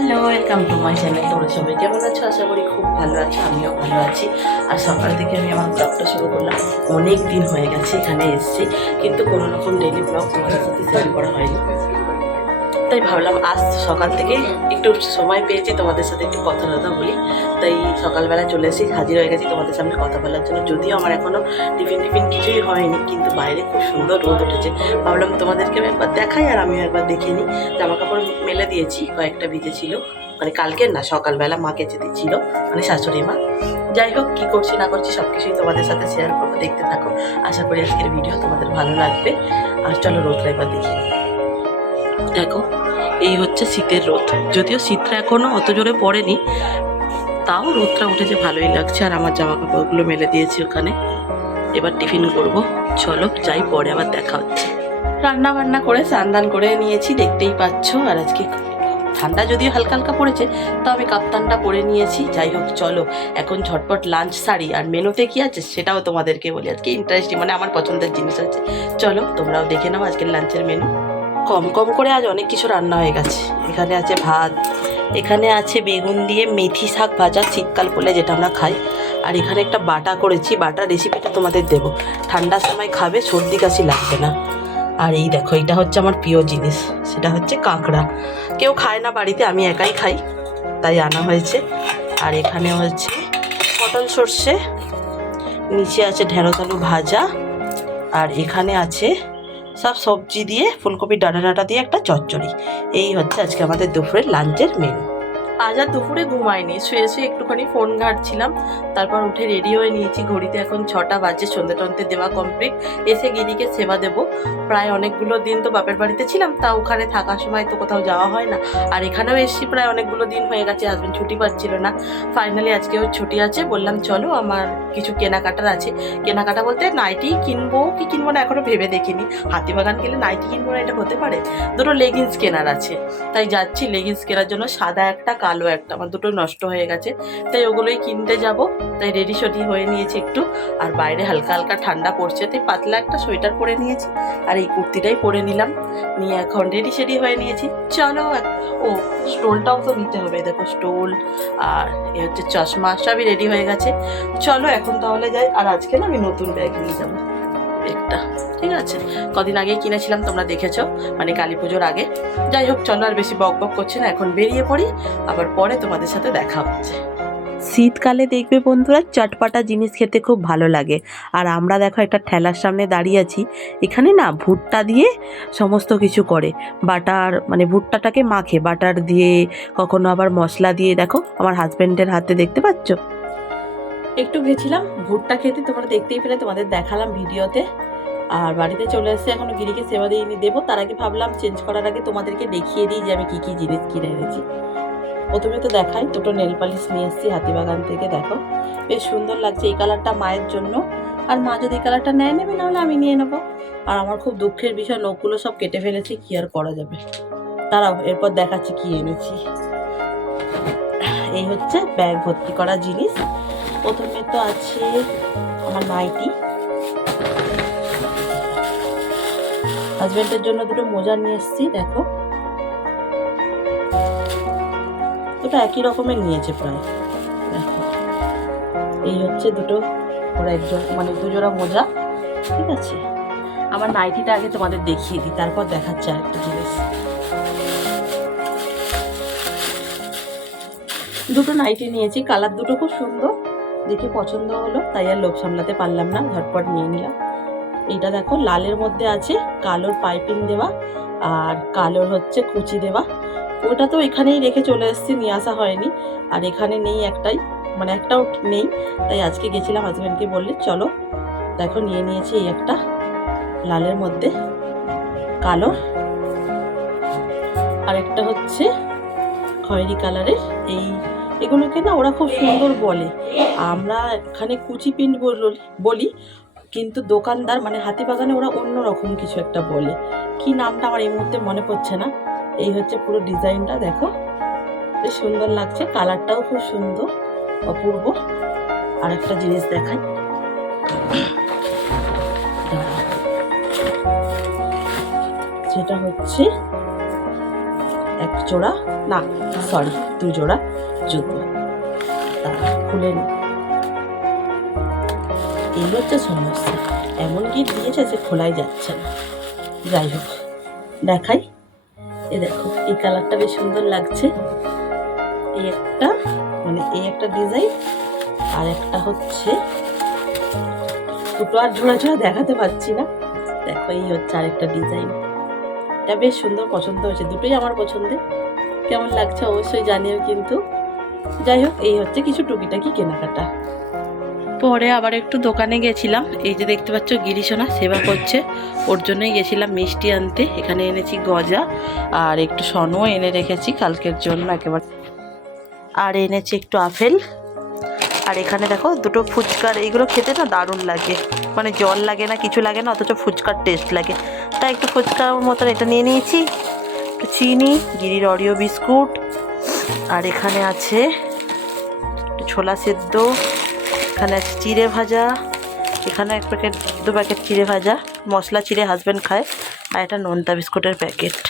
Hello welcome to my channel তোমরা সবাই কেমন আছো? আশা করি খুব ভালো আছো, আমিও ভালো আছি। আর সকাল থেকে আমি আমার ব্লগটা শুরু করলাম। অনেক দিন হয়ে গেছে এখানে এসেছি, কিন্তু কোনো রকম ডেলি ব্লগ তোমাদের সাথে শেয়ার করা হয়নি। তাই ভাবলাম আজ সকাল থেকে একটু সময় পেয়েছি তোমাদের সাথে একটু কথা কথা বলি। তাই সকালবেলা চলে এসেছি, হাজির হয়ে গেছি তোমাদের সামনে কথা বলার জন্য। যদিও আমার এখনও টিফিন টিফিন কিছুই হয়নি, কিন্তু বাইরে খুব সুন্দর রোদ উঠেছে। ভাবলাম তোমাদেরকে একবার দেখাই আর আমি একবার দেখে নিই। জামা কাপড় মেলে দিয়েছি, কয়েকটা ভিজে ছিল। মানে কালকের না, সকালবেলা মা কেচে দিচ্ছিল মানে শাশুড়ি মা। যাই হোক, কী করছি না করছি সব কিছুই তোমাদের সাথে শেয়ার করব, দেখতে থাকো। আশা করি আজকের ভিডিও তোমাদের ভালো লাগবে। আর চলো রোদটা একবার দেখি। দেখো এই হচ্ছে শীতের রোদ। যদিও শীতটা এখনও অত জোরে পড়েনি, তাও রোদটা উঠেছে, ভালোই লাগছে। আর আমার জামা কাপড়গুলো মেলে দিয়েছি ওখানে। এবার টিফিন করব। চলো, যাই, পরে আবার দেখা হচ্ছে। রান্না বান্না করে, স্নান করে নিয়েছি, দেখতেই পাচ্ছ। আর আজকে ঠান্ডা যদিও হালকা হালকা পড়েছে, তো আমি কাপ্তানটা পরে নিয়েছি। যাই হোক, চলো, এখন ঝটপট লাঞ্চ সারি আর মেনুতে কি আছে, সেটাও তোমাদেরকে বলি। আজকে ইন্টারেস্টিং মানে আমার পছন্দের জিনিস আছে। চলো, তোমরাও দেখে নাও আজকের লাঞ্চের মেনু কম কম করে আজ অনেক কিছু রান্না হয়ে গেছে। এখানে আছে ভাত, এখানে আছে বেগুন দিয়ে মেথি শাক ভাজা শীতকাল পড়লে যেটা আমরা খাই। আর এখানে একটা বাটা করেছি, বাটার রেসিপিটা তোমাদের দেবো। ঠান্ডার সময় খাবে, সর্দি কাশি লাগবে না। আর এই দেখো এটা হচ্ছে আমার প্রিয় জিনিস, সেটা হচ্ছে কাঁকড়া। কেউ খায় না বাড়িতে, আমি একাই খাই, তাই আনা হয়েছে। আর এখানে হচ্ছে পটল সর্ষে, নিচে আছে ঢেঁড়স আলু ভাজা, আর এখানে আছে সব সবজি দিয়ে, ফুলকপি ডাঁটা ডাঁটা দিয়ে একটা চচ্চড়ি। এই হচ্ছে আজকে আমাদের দুপুরের লাঞ্চের মেনু আজ আর দুপুরে ঘুমাইনি শুয়ে শুয়ে একটুখানি ফোন ঘাটছিলাম। তারপর উঠে রেডি হয়ে নিয়েছি। ঘড়িতে এখন ছটা বাজে সন্ধে টন্ধে দেওয়া কমপ্লিট এসে গিরিকে সেবা দেব। প্রায় অনেকগুলো দিন তো বাপের বাড়িতে ছিলাম, তা ওখানে থাকার সময় তো কোথাও যাওয়া হয় না। আর এখানেও এসেছি, প্রায় অনেকগুলো দিন হয়ে গেছে হাজবেন্ড ছুটি পাচ্ছিল না। ফাইনালি আজকেও ছুটি আছে, বললাম চলো, আমার কিছু কেনাকাটার আছে। কেনাকাটা বলতে নাইটি কিনবো কি কিনবো না এখনও ভেবে দেখিনি। হাতিবাগান গেলে নাইটি কিনবো না এটা হতে পারে। দুটো লেগিংস কেনার আছে। তাই যাচ্ছি লেগিংস কেনার জন্য সাদা একটা কালো একটা, আমার দুটো নষ্ট হয়ে গেছে। তাই ওগুলোই কিনতে যাব। তাই রেডি সডি হয়ে নিয়েছি একটু। আর বাইরে হালকা হালকা ঠান্ডা পড়ছে। তাই পাতলা একটা সোয়েটার পরে নিয়েছি। আর এই কুর্তিটাই পরে নিলাম। নিয়ে এখন রেডি সেডি হয়ে নিয়েছি। চলো ও, স্টোলটাও তো নিতে হবে। দেখো স্টোল আর এ হচ্ছে চশমা, সবই রেডি হয়ে গেছে। চলো এখন তাহলে যাই। আর আজকে না আমি নতুন ব্যাগ নিয়ে যাব। একটা, ঠিক আছে? কদিন আগেই কিনেছিলাম, তোমরা দেখেছ মানে কালী পুজোর আগে। যাই হোক, চলো আর বেশি বক বক করছি না, এখন বেরিয়ে পড়ি, আবার পরে তোমাদের সাথে দেখা হচ্ছে। শীতকালে দেখবে বন্ধুরা, চটপাটা জিনিস খেতে খুব ভালো লাগে। আর আমরা দেখো একটা ঠেলার সামনে দাঁড়িয়ে আছি, এখানে না ভুট্টা দিয়ে সমস্ত কিছু করে। বাটার মানে ভুট্টাটাকে মাখে, বাটার দিয়ে, কখনো আবার মশলা দিয়ে, দেখো, আমার হাজব্যান্ডের হাতে দেখতে পাচ্ছ? একটু গেছিলাম ভুট্টা খেতে, তোমরা দেখতেই পেলে, তোমাদের দেখালাম ভিডিওতে। আর বাড়িতে চলে এসেছে এখনও গিরিকে সেবা দিয়ে দেবো। তার আগে ভাবলাম চেঞ্জ করার আগে তোমাদেরকে দেখিয়ে দিই যে আমি কি কি জিনিস কিনে এনেছি। প্রথমে তো দেখাই, দুটো নেল পালিশ নিয়ে এসেছি হাতিবাগান থেকে, দেখো। বেশ সুন্দর লাগছে এই কালারটা মায়ের জন্য। আর মা যদি কালারটা নেয়, নেবে, নাহলে আমি নিয়ে নেব। আর আমার খুব দুঃখের বিষয়, নখগুলো সব কেটে ফেলেছি, কি আর করা যাবে? দাঁড়াও, এরপর দেখাচ্ছি কি এনেছি। এই হচ্ছে ব্যাগ ভর্তি করা জিনিস। প্রথমে তো আছে আমার নাইটি হাজবেন্ডের জন্য দুটো মোজা নিয়ে এসেছি, দেখো। দুটো একই রকমের নিয়েছে প্রায়। এই হচ্ছে দুটো, ওরা একজন মানে দুজোড়া মোজা, ঠিক আছে? আমার নাইটিটা আগে তোমাদের দেখিয়ে দিই, তারপর দেখাচ্ছে আরেকটা জিনিস। দুটো নাইটি নিয়েছি, কালার দুটো খুব সুন্দর। দেখে পছন্দ হলো, তাই আর লোভ সামলাতে পারলাম না, ঝটপট নিয়ে নিলাম। এইটা দেখো, লালের মধ্যে আছে কালোর পাইপিং দেওয়া আর কালোর হচ্ছে কুচি দেওয়া। ওটা তো এখানেই রেখে চলে এসেছি, নিয়ে আসা হয়নি। আর এখানে নেই একটাই মানে একটাও নেই, তাই আজকে গেছিলাম হাজব্যান্ডকে বললে, চলো, দেখো, নিয়ে নিয়েছি এই একটা লালের মধ্যে কালো আর একটা হচ্ছে খয়েরি কালারের, এই এগুলোকে না ওরা খুব সুন্দর বলে। আমরা এখানে কুচি পিন্ট বলি কিন্তু দোকানদার মানে হাতিবাগানে ওরা অন্য রকম কিছু একটা বলে। কি নামটা আমার এই মুহূর্তে মনে পড়ছে না। এই হচ্ছে পুরো ডিজাইনটা, দেখো। বেশ সুন্দর লাগছে, কালারটাও খুব সুন্দর, অপূর্ব। আর একটা জিনিস দেখাই। যেটা হচ্ছে এক জোড়া। না সরি দু জোড়া জুতো খুলে নি। এই হচ্ছে সমস্যা। এমন কি দিয়েছে যে খোলাই যাচ্ছে না। যাই হোক, দেখাই। এ দেখো, এই কালারটা বেশ সুন্দর লাগছে। এই একটা মানে এই একটা ডিজাইন আর একটা হচ্ছে, দুটো আর ঝোড়া ঝোড়া দেখাতে পারছি না। দেখো, এই হচ্ছে আরেকটা ডিজাইন এটা বেশ সুন্দর পছন্দ হয়েছে। দুটোই আমার পছন্দের। কেমন লাগছে অবশ্যই জানিও কিন্তু। যাই হোক, এই হচ্ছে কিছু টুকিটাকি কেনাকাটা। পরে আবার একটু দোকানে গেছিলাম। এই যে দেখতে পাচ্ছ গিরিশোনা, সেবা করছে। ওর জন্যই গেছিলাম মিষ্টি আনতে। এখানে এনেছি গজা আর একটু সনও এনে রেখেছি কালকের জন্য একেবারে। আর এনেছি একটু আপেল। আর এখানে দেখো দুটো ফুচকার, এইগুলো খেতে না দারুণ লাগে। মানে জল লাগে না, কিছু লাগে না, অথচ ফুচকার টেস্ট লাগে। তাই একটু ফুচকার মতন এটা নিয়ে নিয়েছি। একটু চিনি, গিরির অরিও বিস্কুট। আর এখানে আছে ছোলা সেদ্ধ। এখানে আছে চিড়ে ভাজা। এখানে এক প্যাকেট দু প্যাকেট চিড়ে ভাজা। মশলা চিড়ে হাজব্যান্ড খায়। আর এটা নোনতা বিস্কুটের প্যাকেট